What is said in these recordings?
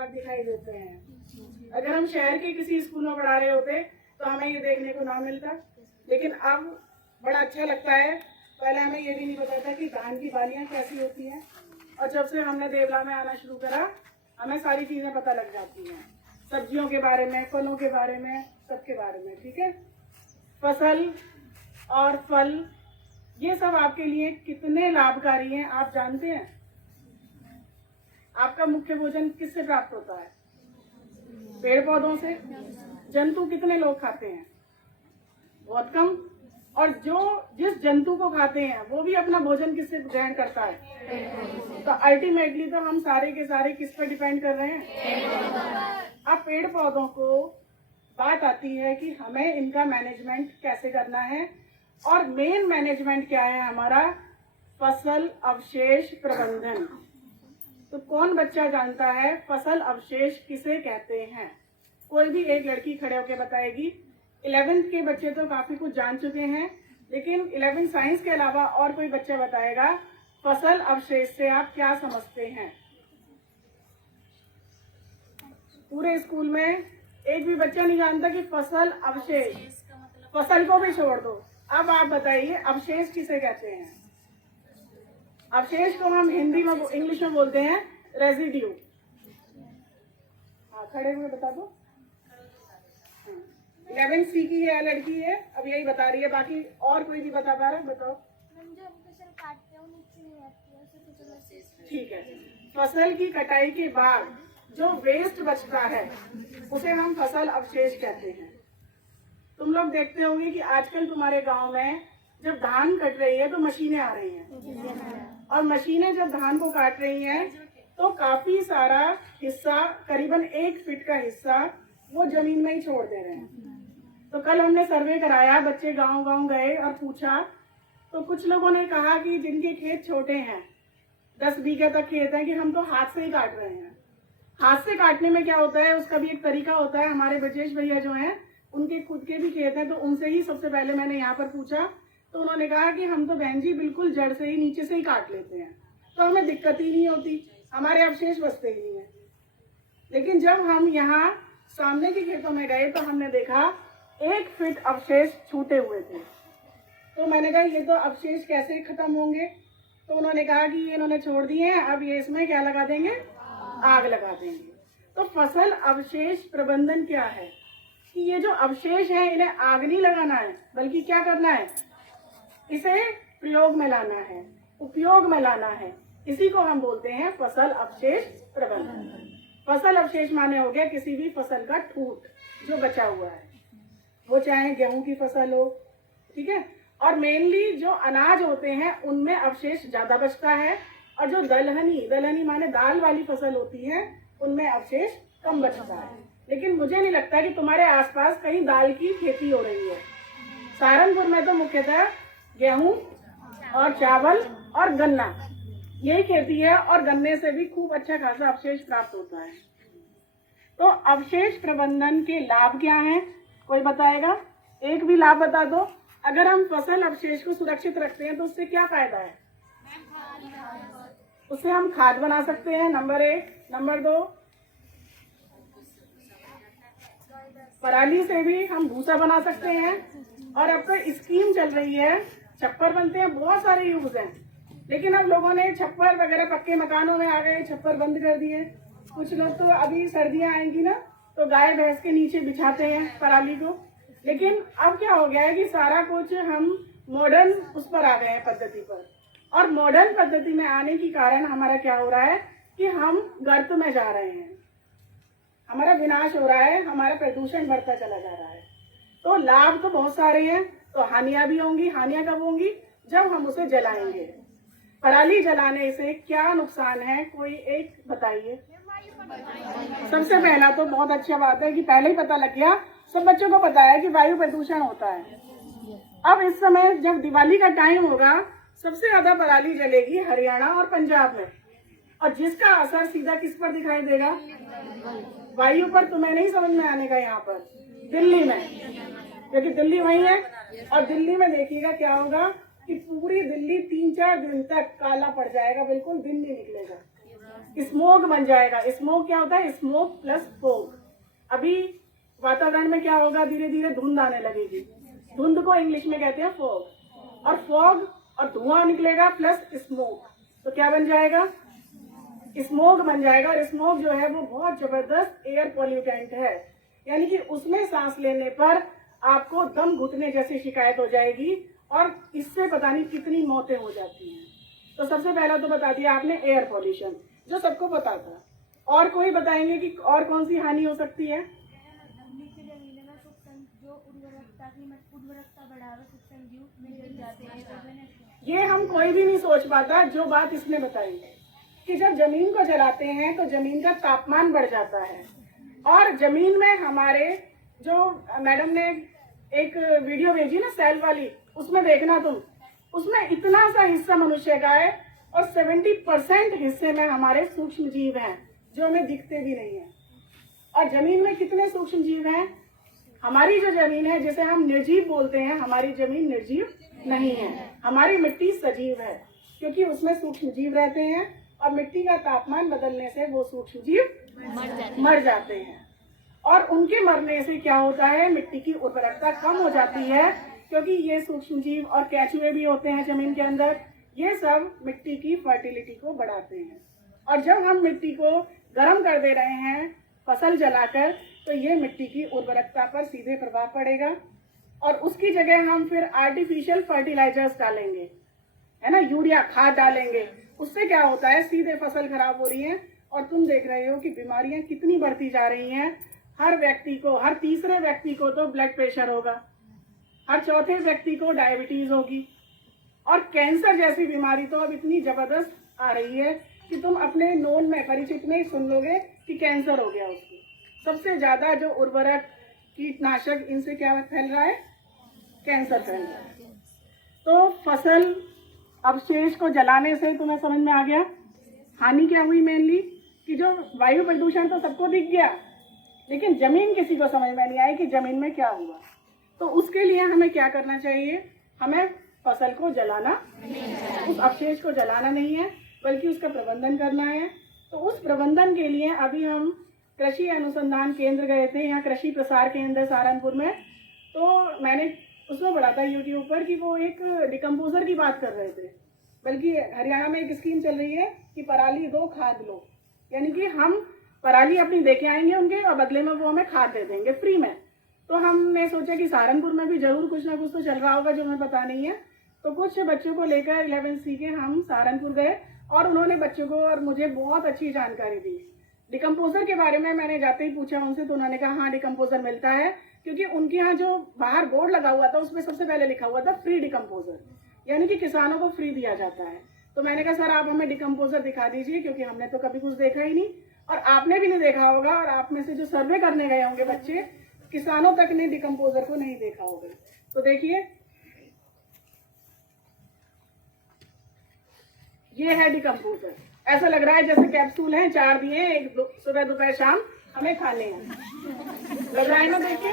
बाग दिखाई देते हैं। अगर हम शहर के किसी स्कूल में पढ़ा रहे होते तो हमें ये देखने को ना मिलता, लेकिन अब बड़ा अच्छा लगता है। पहले हमें ये भी नहीं पता था कि धान की बालियां कैसी होती हैं, और जब से हमने देवला में आना शुरू करा हमें सारी चीजें पता लग जाती हैं, सब्जियों के बारे में, फलों के बारे में, सबके बारे में। ठीक है, फसल और फल ये सब आपके लिए कितने लाभकारी हैं आप जानते हैं? आपका मुख्य भोजन किससे प्राप्त होता है? पेड़ पौधों से। जंतु कितने लोग खाते हैं? बहुत कम। और जो जिस जंतु को खाते हैं वो भी अपना भोजन किससे ग्रहण करता है? तो अल्टीमेटली तो हम सारे के सारे किस पर डिपेंड कर रहे हैं? अब पेड़ पौधों को बात आती है कि हमें इनका मैनेजमेंट कैसे करना है, और मेन मैनेजमेंट क्या है हमारा? फसल अवशेष प्रबंधन। तो कौन बच्चा जानता है फसल अवशेष किसे कहते हैं? कोई भी एक लड़की खड़े होकर बताएगी। 11th के बच्चे तो काफी कुछ जान चुके हैं, लेकिन 11th साइंस के अलावा और कोई बच्चा बताएगा फसल अवशेष से आप क्या समझते हैं? पूरे स्कूल में एक भी बच्चा नहीं जानता कि फसल अवशेष, फसल को भी छोड़ दो। अब आप बताइए अवशेष किसे कहते हैं? अवशेष को हम हिंदी में, इंग्लिश में बोलते हैं रेजिड्यू। हाँ, खड़े हुए बता दो। 11th सी की है, लड़की है, अब यही बता रही है। बाकी और कोई भी बता पा रहा है? बताओ। ठीक है, फसल की कटाई के बाद जो वेस्ट बचता है उसे हम फसल अवशेष कहते हैं। तुम लोग देखते होंगे कि आजकल तुम्हारे गांव में जब धान कट रही है तो मशीनें आ रही हैं, और मशीनें जब धान को काट रही हैं तो काफी सारा हिस्सा, करीबन 1 फीट का हिस्सा वो जमीन में ही छोड़ दे रहे हैं। तो कल हमने सर्वे कराया, बच्चे गांव गांव गए और पूछा, तो कुछ लोगों ने कहा कि जिनके खेत छोटे हैं, 10 बीघे तक खेत है, कि हम तो हाथ से ही काट रहे हैं। हाथ से काटने में क्या होता है, उसका भी एक तरीका होता है। हमारे ब्रजेश भैया जो हैं उनके खुद के भी खेत हैं, तो उनसे ही सबसे पहले मैंने यहाँ पर पूछा, तो उन्होंने कहा कि हम तो बहन जी बिल्कुल जड़ से ही, नीचे से ही काट लेते हैं, तो हमें दिक्कत ही नहीं होती, हमारे अवशेष बचते ही नहीं है। लेकिन जब हम यहाँ सामने के खेतों में गए तो हमने देखा 1 फीट अवशेष छूटे हुए थे। तो मैंने कहा ये तो अवशेष कैसे खत्म होंगे? तो उन्होंने कहा कि ये इन्होंने छोड़ दिए हैं, अब ये इसमें क्या लगा देंगे? आग लगा देंगे। तो फसल अवशेष प्रबंधन क्या है कि ये जो अवशेष है इन्हें आग नहीं लगाना है, बल्कि क्या करना है? इसे प्रयोग में लाना है, उपयोग में लाना है। इसी को हम बोलते हैं फसल अवशेष प्रबंधन। फसल अवशेष माने हो गया किसी भी फसल का ठूठ जो बचा हुआ है, वो चाहे गेहूं की फसल हो, ठीक है, और मेनली जो अनाज होते हैं उनमें अवशेष ज्यादा बचता है, और जो दलहनी माने दाल वाली फसल होती है उनमें अवशेष कम बचता है। लेकिन मुझे नहीं लगता कि तुम्हारे आसपास कहीं दाल की खेती हो रही है। सहारनपुर में तो मुख्यतः गेहूं और चावल और गन्ना यही खेती है, और गन्ने से भी खूब अच्छा खासा अवशेष प्राप्त होता है। तो अवशेष प्रबंधन के लाभ क्या हैं? कोई बताएगा? एक भी लाभ बता दो। अगर हम फसल अवशेष को सुरक्षित रखते हैं तो उससे क्या फायदा है? उससे हम खाद बना सकते हैं, नंबर 1। नंबर 2, पराली से भी हम भूसा बना सकते हैं। और अब तो स्कीम चल रही है, छप्पर बनते हैं, बहुत सारे यूज हैं। लेकिन अब लोगों ने छप्पर वगैरह, पक्के मकानों में आ गए, छप्पर बंद कर दिए। कुछ लोग तो अभी सर्दियां आएंगी ना तो गाय भैंस के नीचे बिछाते हैं पराली को। लेकिन अब क्या हो गया है कि सारा कुछ हम मॉडर्न उस पर आ गए हैं, पद्धति पर। और मॉडर्न पद्धति में आने के कारण हमारा क्या हो रहा है कि हम गर्त में जा रहे हैं, हमारा विनाश हो रहा है, हमारा प्रदूषण बढ़ता चला जा रहा है। तो लाभ तो बहुत सारे हैं, तो हानियां भी होंगी। हानियां कब होंगी? जब हम उसे जलाएंगे। पराली जलाने से क्या नुकसान है, कोई एक बताइए। सबसे पहला तो बहुत अच्छा बात है कि पहले ही पता लग गया, सब बच्चों को पता है कि वायु प्रदूषण होता है। अब इस समय जब दिवाली का टाइम होगा, सबसे ज्यादा पराली जलेगी हरियाणा और पंजाब में, और जिसका असर सीधा किस पर दिखाई देगा? वायु पर। तुम्हें नहीं समझ में आने का यहाँ पर, दिल्ली में, क्योंकि दिल्ली वही है। और दिल्ली में देखिएगा क्या होगा कि पूरी दिल्ली 3-4 दिन तक काला पड़ जाएगा, बिल्कुल दिन नहीं निकलेगा। स्मोक बन जाएगा। स्मोक क्या होता है? Smoke plus fog. अभी वातावरण में क्या होगा? धीरे धीरे धुंध आने लगेगी। धुंध को इंग्लिश में कहते हैं फॉग। और फॉग और धुआं निकलेगा प्लस स्मोक, तो क्या बन जाएगा? स्मोक बन जाएगा। और स्मोक जो है वो बहुत जबरदस्त एयर पॉल्यूटेंट है, यानी कि उसमें सांस लेने पर आपको दम घुटने जैसी शिकायत हो जाएगी और इससे पता नहीं कितनी मौतें हो जाती हैं। तो सबसे पहला तो बता दिया आपने एयर पॉल्यूशन, जो सबको पता था। और कोई बताएंगे कि और कौन सी हानि हो सकती है? ये हम कोई भी नहीं सोच पाता जो बात इसने बताई कि जब जमीन को जलाते हैं तो जमीन का तापमान बढ़ जाता है। और जमीन में हमारे जो मैडम ने एक वीडियो भेजी ना सेल वाली, उसमें देखना तुम, उसमें इतना सा हिस्सा मनुष्य का है और 70% हिस्से में हमारे सूक्ष्म जीव हैं जो हमें दिखते भी नहीं है। और जमीन में कितने सूक्ष्म जीव हैं? हमारी जो जमीन है जिसे हम निर्जीव बोलते हैं, हमारी जमीन निर्जीव नहीं है। हमारी मिट्टी सजीव है क्योंकि उसमें सूक्ष्म जीव रहते हैं और मिट्टी का तापमान बदलने से वो सूक्ष्म जीव मर जाते हैं। और उनके मरने से क्या होता है? मिट्टी की उर्वरकता कम हो जाती है क्योंकि ये सूक्ष्म जीव और केंचुए भी होते हैं जमीन के अंदर, ये सब मिट्टी की फर्टिलिटी को बढ़ाते हैं। और जब हम मिट्टी को गर्म कर दे रहे हैं फसल जलाकर, तो ये मिट्टी की उर्वरकता पर सीधे प्रभाव पड़ेगा। और उसकी जगह हम फिर आर्टिफिशियल फर्टिलाइजर्स डालेंगे, है ना, यूरिया खाद डालेंगे। उससे क्या होता है? सीधे फसल खराब हो रही है। और तुम देख रहे हो कि बीमारियां कितनी बढ़ती जा रही हैं। हर व्यक्ति को, हर तीसरे व्यक्ति को तो ब्लड प्रेशर होगा, हर चौथे व्यक्ति को डायबिटीज होगी, और कैंसर जैसी बीमारी तो अब इतनी जबरदस्त आ रही है कि तुम अपने नोन में, परिचित में ही सुन लोगे कि कैंसर हो गया उसको। सबसे ज्यादा जो उर्वरक, कीटनाशक, इनसे क्या फैल रहा है? कैंसर फैल रहा है। तो फसल अवशेष को जलाने से तुम्हें समझ में आ गया हानि क्या हुई? मेनली कि जो वायु प्रदूषण तो सबको दिख गया, लेकिन जमीन किसी को समझ में नहीं आई कि जमीन में क्या हुआ। तो उसके लिए हमें क्या करना चाहिए? हमें फसल को जलाना, उस अवशेष को जलाना नहीं है, बल्कि उसका प्रबंधन करना है। तो उस प्रबंधन के लिए अभी हम कृषि अनुसंधान केंद्र गए थे, यहाँ कृषि प्रसार केंद्र सहारनपुर में। तो मैंने उसमें पढ़ा था यूट्यूब पर कि वो एक डिकम्पोजर की बात कर रहे थे। बल्कि हरियाणा में एक स्कीम चल रही है कि पराली दो खाद लो, यानी कि हम पराली अपनी देके आएंगे उनके और बदले में वो हमें खाद दे देंगे फ्री में। तो हमने सोचा कि सहारनपुर में भी जरूर कुछ ना कुछ तो चल रहा होगा जो हमें पता नहीं है। तो कुछ बच्चों को लेकर 11C के हम सहारनपुर गए और उन्होंने बच्चों को और मुझे बहुत अच्छी जानकारी दी। डिकम्पोजर के बारे में मैंने जाते ही पूछा उनसे, तो उन्होंने कहा हाँ डिकम्पोजर मिलता है, क्योंकि उनके यहाँ जो बाहर बोर्ड लगा हुआ था उसमें सबसे पहले लिखा हुआ था फ्री डिकम्पोजर, यानी कि किसानों को फ्री दिया जाता है। तो मैंने कहा सर आप हमें डिकम्पोजर दिखा दीजिए, क्योंकि हमने तो कभी कुछ देखा ही नहीं और आपने भी नहीं देखा होगा, और आप में से जो सर्वे करने गए होंगे बच्चे, किसानों तक ने डिकम्पोजर को नहीं देखा होगा। तो देखिए ये है डिकम्पोजर। ऐसा लग रहा है जैसे कैप्सूल हैं, 4 दिए, एक सुबह दोपहर शाम हमें खाने हैं, लग रहा है ना। देखिए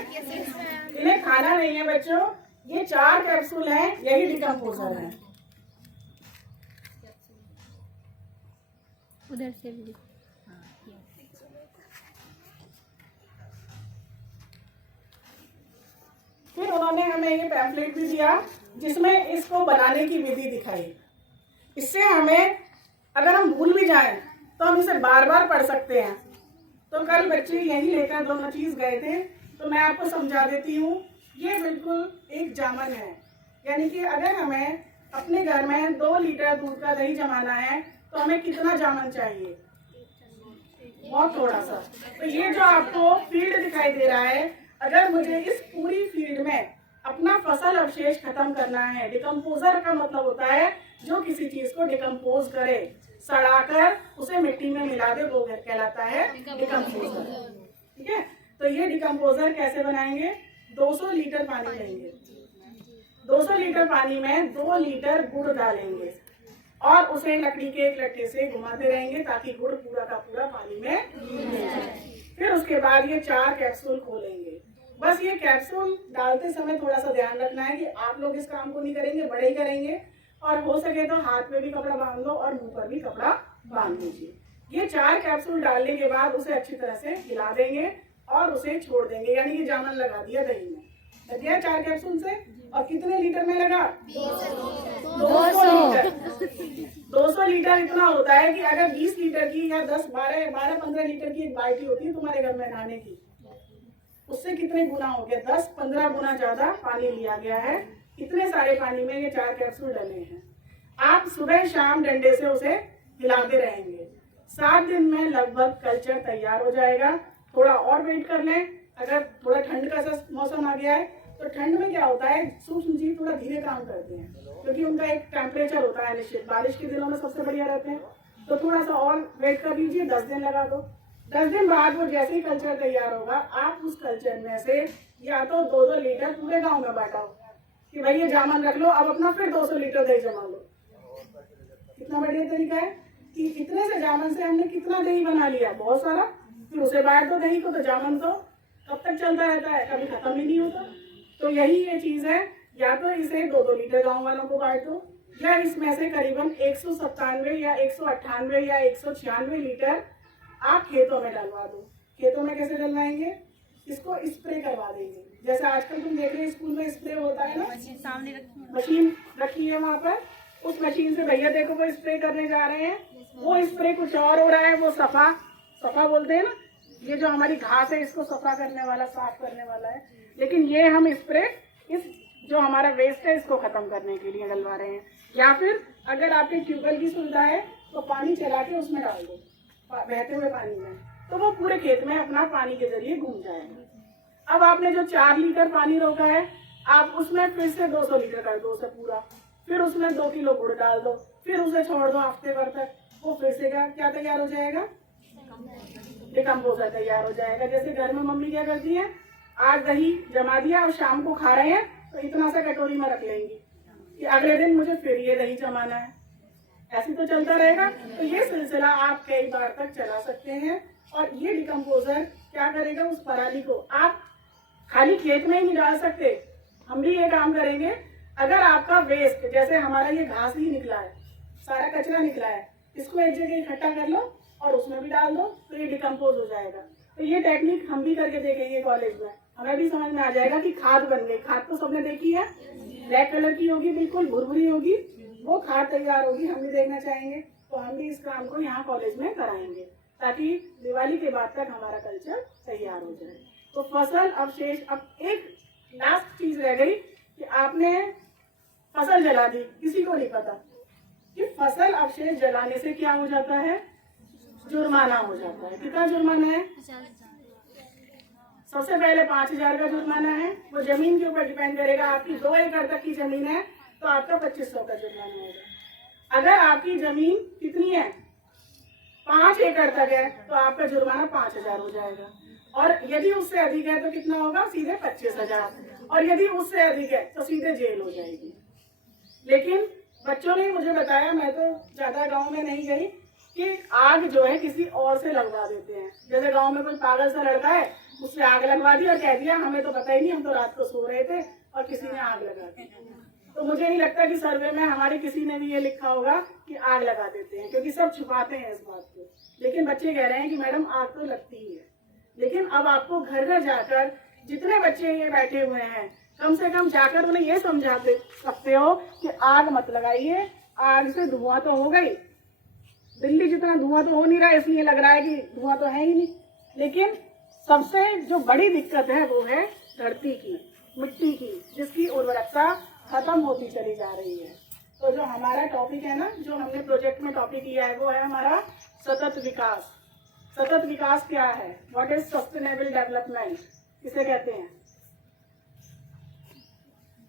इन्हें खाना नहीं है बच्चों, ये 4 कैप्सूल हैं, यही डिकम्पोजर है। उधर से भी फिर उन्होंने हमें ये पैम्फलेट भी दिया जिसमें इसको बनाने की विधि दिखाई। इससे हमें अगर हम भूल भी जाएं तो हम इसे बार बार पढ़ सकते हैं। तो कल बच्चे यही लेकर दोनों चीज गए थे, तो मैं आपको समझा देती हूँ। ये बिल्कुल एक जामन है, यानी कि अगर हमें अपने घर में 2 लीटर दूध का दही जमाना है तो हमें कितना जामन चाहिए? बहुत थोड़ा सा। तो ये जो आपको फील्ड दिखाई दे रहा है, अगर मुझे इस पूरी फील्ड में अपना फसल अवशेष खत्म करना है, डिकम्पोजर का मतलब होता है जो किसी चीज को डिकम्पोज करे, सड़ाकर उसे मिट्टी में मिला दे, वो कहलाता है डिकम्पोजर। ठीक है, तो ये डिकम्पोजर कैसे बनाएंगे? 200 लीटर पानी लेंगे, 200 लीटर पानी में 2 लीटर गुड़ डालेंगे और उसे लकड़ी के एक लट्टे से घुमाते रहेंगे ताकि गुड़ पूरा का पूरा पानी में मिल जाए। फिर उसके बाद ये 4 कैप्सूल खोलेंगे। बस ये कैप्सूल डालते समय थोड़ा सा ध्यान रखना है कि आप लोग इस काम को नहीं करेंगे, बड़े ही करेंगे, और हो सके तो हाथ में भी कपड़ा बांध लो और मुंह पर भी कपड़ा बांध लीजिए। ये 4 कैप्सूल डालने के बाद उसे अच्छी तरह से हिला देंगे और उसे छोड़ देंगे, यानी कि जामन लगा दिया दही में, लग गया 4 कैप्सूल से। और कितने लीटर में लगा? 200 लीटर। 200 लीटर इतना होता है कि अगर 20 लीटर की या 12-15 लीटर की एक बाल्टी होती है तुम्हारे घर में नहाने की, उससे कितने गुना हो गया? 10-15 गुना ज्यादा पानी लिया गया है। इतने सारे पानी में ये 4 कैप्सूल डले हैं। आप सुबह शाम डंडे से उसे हिलाते रहेंगे। 7 दिन में लगभग कल्चर तैयार हो जाएगा। थोड़ा और वेट कर लें। अगर थोड़ा ठंड का मौसम आ गया है तो ठंड में क्या होता है, सूक्ष्म जीव थोड़ा धीरे काम करते हैं, क्योंकि उनका एक टेम्परेचर होता है निश्चित। बारिश के दिनों में सबसे बढ़िया रहते हैं। तो थोड़ा सा और वेट कर लीजिए, 10 दिन लगा दो। 10 दिन बाद वो जैसे ही कल्चर तैयार होगा, आप उस कल्चर में से या तो 2-2 लीटर पूरे गांव में बांटाओ कि भाई ये जामन रख लो, अब अपना फिर 200 लीटर दही जमा लो। कितना बढ़िया तरीका है कि इतने से जामन से हमने कितना दही बना लिया, बहुत सारा। फिर उसे बांट दो दही को, तो जामन तो कब तक चलता रहता है, कभी खत्म ही नहीं होता। तो यही ये चीज है, या तो इसे 2-2 लीटर गांव वालों को बांट दो, या इसमें से करीबन 197 या 198 या 196 लीटर आप खेतों में डलवा दो। खेतों में कैसे डलवाएंगे? इसको स्प्रे करवा देंगे। जैसे आजकल तुम देख रहे हो स्कूल में स्प्रे होता है ना, मशीन रखी है वहाँ पर, उस मशीन से भैया देखो वो स्प्रे करने जा रहे हैं। वो स्प्रे कुछ और हो रहा है, वो सफा बोलते हैं ना, ये जो हमारी घास है इसको सफा करने वाला, साफ करने वाला है। लेकिन ये हम स्प्रे इस जो हमारा वेस्ट है इसको खत्म करने के लिए डलवा रहे हैं। या फिर अगर आपके ट्यूबवेल की सुविधा है तो पानी चला के उसमें डाल दो, बहते हुए पानी में, तो वो पूरे खेत में अपना पानी के जरिए घूम जाएगा। अब आपने जो 4 लीटर पानी रोका है, आप उसमें फिर से 200 लीटर कर दो उसे पूरा। फिर उसमें 2 किलो गुड़ डाल दो, फिर उसे छोड़ दो हफ्ते भर तक। वो फिर से क्या तैयार हो जाएगा? डिकम्पोजर तैयार हो जाएगा। जैसे घर में मम्मी क्या करती है, आज दही जमा दिया और शाम को खा रहे हैं तो इतना सा कटोरी में रख लेंगी कि अगले दिन मुझे फिर ये दही जमाना है। ऐसे तो चलता रहेगा। तो ये सिलसिला आप कई बार तक चला सकते हैं। और ये डिकम्पोजर क्या करेगा, उस पराली को आप खाली खेत में ही नहीं डाल सकते। हम भी ये काम करेंगे। अगर आपका वेस्ट, जैसे हमारा ये घास ही निकला है, सारा कचरा निकला है, इसको एक जगह इकट्ठा कर लो और उसमें भी डाल दो, तो ये डिकम्पोज हो जाएगा। तो ये टेक्निक हम भी करके देखेंगे कॉलेज में, हमें भी समझ में आ जाएगा कि खाद बन गई। खाद तो सबने देखी है, ब्लैक कलर की होगी, बिल्कुल भुरभुरी होगी, वो खाद तैयार होगी। हम भी देखना चाहेंगे, तो हम भी इस काम को यहाँ कॉलेज में कराएंगे, ताकि दिवाली के बाद तक हमारा कल्चर तैयार हो जाए। तो फसल अवशेष, अब एक लास्ट चीज रह गई कि आपने फसल जला दी, किसी को नहीं पता कि फसल अवशेष जलाने से क्या हो जाता है, जुर्माना हो जाता है। कितना जुर्माना है? सबसे पहले 5000 का जुर्माना है। वो जमीन के ऊपर डिपेंड करेगा। आपकी 2 एकड़ तक की जमीन है तो आपका 2500 का जुर्माना होगा। अगर आपकी जमीन कितनी है, 5 एकड़ तक है, तो आपका जुर्माना 5000 हो जाएगा। और यदि उससे अधिक है तो कितना होगा? सीधे 25000। और यदि उससे अधिक है तो सीधे जेल हो जाएगी। लेकिन बच्चों ने मुझे बताया, मैं तो ज्यादा गाँव में नहीं गई, कि आग जो है किसी और से लगवा देते हैं। जैसे गांव में कोई पागल सा लड़का है, उससे आग लगवा दी और कह दिया हमें तो पता ही नहीं, हम तो रात को सो रहे थे और किसी ने आग लगा दी। तो मुझे नहीं लगता कि सर्वे में हमारे किसी ने भी ये लिखा होगा कि आग लगा देते हैं, क्योंकि सब छुपाते हैं इस बात को। लेकिन बच्चे कह रहे हैं कि मैडम आग तो लगती ही है। लेकिन अब आपको घर घर जाकर, जितने बच्चे ये बैठे हुए हैं, कम से कम जाकर उन्हें ये समझा सकते हो कि आग मत लगाइए, आग से धुआं तो हो गई, दिल्ली जितना धुआं तो हो नहीं रहा, इसलिए लग रहा है कि धुआं तो है ही नहीं। लेकिन सबसे जो बड़ी दिक्कत है वो है धरती की, मिट्टी की, जिसकी उर्वरकता खत्म होती चली जा रही है। तो जो हमारा टॉपिक है ना, जो हमने प्रोजेक्ट में टॉपिक किया है, वो है हमारा सतत विकास। सतत विकास क्या है? व्हाट इज सस्टेनेबल डेवलपमेंट, किसे कहते हैं?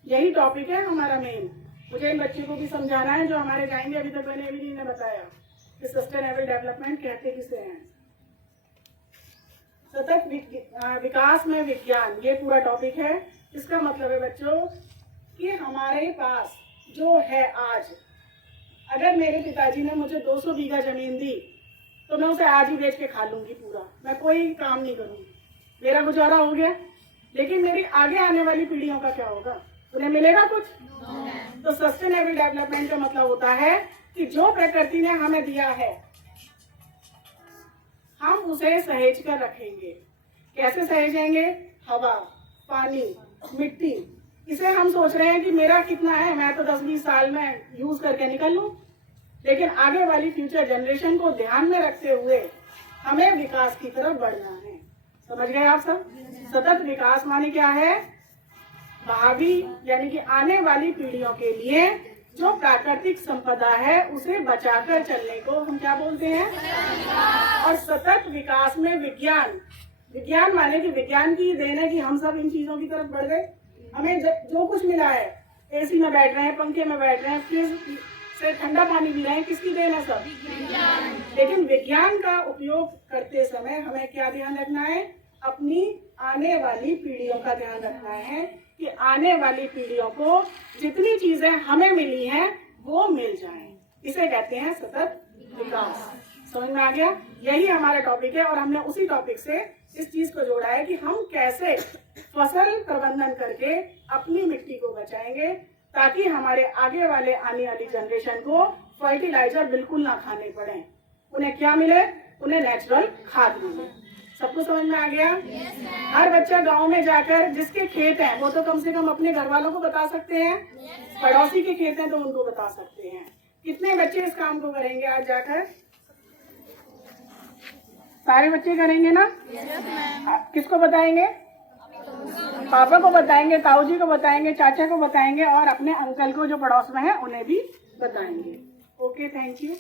यही टॉपिक है हमारा मेन। मुझे इन बच्चों को भी समझाना है जो हमारे जाएंगे। अभी तक मैंने भी नहीं बताया कि सस्टेनेबल डेवलपमेंट कहते किसे हैं। सतत विकास में विज्ञान, ये पूरा टॉपिक है। इसका मतलब है बच्चों कि हमारे पास जो है आज, अगर मेरे पिताजी ने मुझे 200 बीघा जमीन दी तो मैं उसे आज ही बेच के खा लूंगी पूरा, मैं कोई काम नहीं करूंगी, मेरा गुजारा हो गया। लेकिन मेरी आगे आने वाली पीढ़ियों का क्या होगा? उन्हें मिलेगा कुछ? तो सस्टेनेबल डेवलपमेंट का मतलब होता है कि जो प्रकृति ने हमें दिया है हम उसे सहेज कर रखेंगे। कैसे सहेजेंगे? हवा, पानी, मिट्टी, इसे हम सोच रहे हैं कि मेरा कितना है, मैं तो 10-20 साल में यूज करके निकल लूं। लेकिन आगे वाली फ्यूचर जनरेशन को ध्यान में रखते हुए हमें विकास की तरफ बढ़ना है। समझ गए आप सब? सतत विकास माने क्या है? भावी यानी कि आने वाली पीढ़ियों के लिए जो प्राकृतिक संपदा है उसे बचाकर चलने को हम क्या बोलते हैं? और सतत विकास में विज्ञान, विज्ञान माने कि विज्ञान की देन है कि हम सब इन चीजों की तरफ बढ़ गए। हमें जो कुछ मिला है, एसी में बैठ रहे हैं, पंखे में बैठ रहे हैं, फ्रिज से ठंडा पानी पी रहे हैं, किसकी देन है? सब लेकिन विज्ञान का उपयोग करते समय हमें क्या ध्यान रखना है? अपनी आने वाली पीढ़ियों का ध्यान रखना है कि आने वाली पीढ़ियों को जितनी चीजें हमें मिली हैं वो मिल जाएं। इसे कहते हैं सतत विकास। समझ में आ गया? यही हमारा टॉपिक है और हमने उसी टॉपिक से इस चीज को जोड़ा है कि हम कैसे फसल प्रबंधन करके अपनी मिट्टी को बचाएंगे ताकि हमारे आगे वाले आने वाली जनरेशन को फर्टिलाइजर बिल्कुल ना खाने पड़े। उन्हें क्या मिले? उन्हें नेचुरल खाद मिले। सबको समझ में आ गया? हर बच्चा गांव में जाकर जिसके खेत हैं वो तो कम से कम अपने घर वालों को बता सकते हैं, पड़ोसी के खेत हैं तो उनको बता सकते हैं। कितने बच्चे इस काम को करेंगे आज जाकर? सारे बच्चे करेंगे ना? किसको बताएंगे? पापा को बताएंगे, ताऊ जी को बताएंगे, चाचा को बताएंगे और अपने अंकल को जो पड़ोस में है उन्हें भी बताएंगे। Okay, thank you.